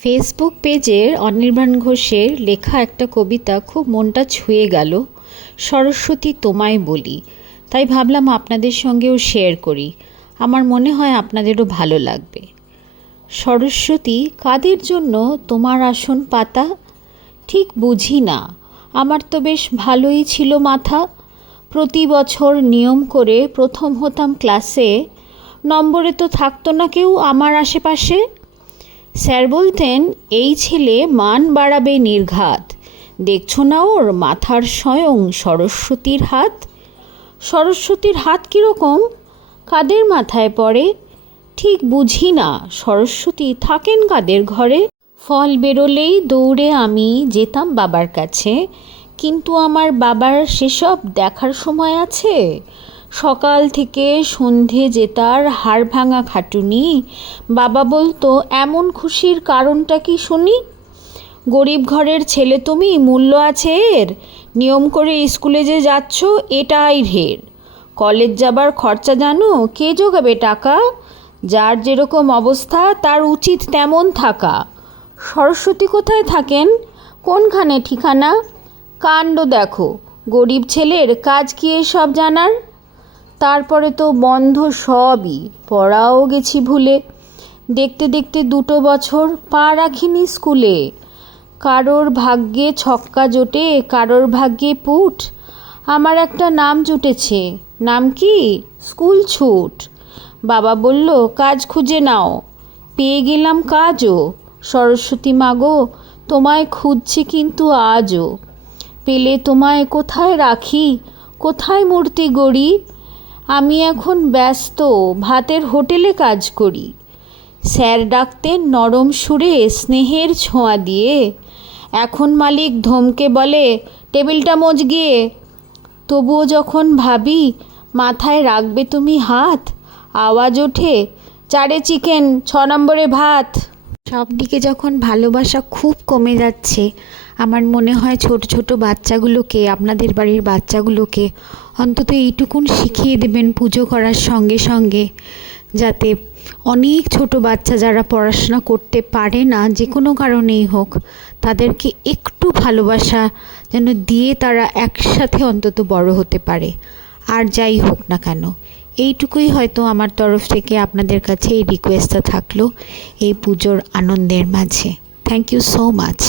Facebook পেজের অনির্বাণ ঘোষের লেখা একটা কবিতা খুব মনটা ছুঁয়ে গেল। সরস্বতী তোমায় বলি, তাই ভাবলাম আপনাদের সঙ্গেও শেয়ার করি। আমার মনে হয় আপনাদেরও ভালো লাগবে। সরস্বতী, কাদের জন্য তোমার আসন পাতা? ঠিক বুঝি না, আমার তো বেশ ভালোই ছিল মাথা। প্রতি বছর নিয়ম করে প্রথম হতাম ক্লাসে, নম্বরে তো থাকতো না কেউ আমার আশেপাশে। স্যার বলতেন, এই ছেলে মান বাড়াবে নির্ঘাত, দেখছো না ওর মাথার স্বয়ং সরস্বতীর হাত? সরস্বতীর হাত কীরকম, কাদের মাথায় পড়ে? ঠিক বুঝি না, সরস্বতী থাকেন কাদের ঘরে? ফল বেরোলেই দৌড়ে আমি যেতাম বাবার কাছে, কিন্তু আমার বাবার সেসব দেখার সময় আছে? সকাল থেকে সন্ধে যে তার হাড় ভাঙা খাটুনি, বাবা বলতো এমন খুশির কারণটা কি শুনি? গরিব ঘরের ছেলে তুমি, মূল্য আছে এর, নিয়ম করে স্কুলে যে যাচ্ছ এটাই ঢের। কলেজ যাবার খরচা জানো কে জোগাবে টাকা? যার যেরকম অবস্থা তার উচিত তেমন থাকা। সরস্বতী কোথায় থাকেন, কোনখানে ঠিকানা? কাণ্ড দেখো, গরিব ছেলের কাজ কি এসব জানার? তারপরে তো বন্ধ সবই, পড়াও গেছি ভুলে। দেখতে দেখতে 2 বছর পা রাখিনি স্কুলে। কারোর ভাগ্যে ছক্কা জোটে, কারোর ভাগ্যে পুট। আমার একটা নাম জুটেছে, নাম কি? স্কুল ছুট। বাবা বলল, কাজ খুঁজে নাও। পেয়ে গেলাম কাজও। সরস্বতী মাগো, তোমায় খুঁজছি কিন্তু আজও। পেলে তোমায় কোথায় রাখি, কোথায় মূর্তি গড়ি? আমি এখন ব্যস্ত, ভাতের হোটেলে কাজ করি। স্যার ডাকতেন নরম সুরে স্নেহের ছোঁয়া দিয়ে, এখন মালিক ধমকে বলে, টেবিলটা মোজ গিয়ে। তবুও যখন ভাবি মাথায় রাখবে তুমি হাত, আওয়াজ ওঠে, 4 চিকেন 6 নম্বরে ভাত। সব দিকে যখন ভালোবাসা খুব কমে যাচ্ছে, আমার মনে হয় ছোট ছোট বাচ্চাগুলোকে, আপনাদের বাড়ির বাচ্চাগুলোকে অন্তত এইটুকুন শিখিয়ে দেবেন পুজো করার সঙ্গে সঙ্গে, যাতে অনেক ছোট বাচ্চা যারা পড়াশোনা করতে পারে না, যে কোনো কারণেই হোক, তাদেরকে একটু ভালোবাসা যেন দিয়ে তারা একসাথে অন্তত বড় হতে পারে। আর যাই হোক না কেন, এইটুকুই হয়তো আমার তরফ থেকে আপনাদের কাছে এই রিকোয়েস্টটা থাকলো এই পুজোর আনন্দের মাঝে। Thank you so much.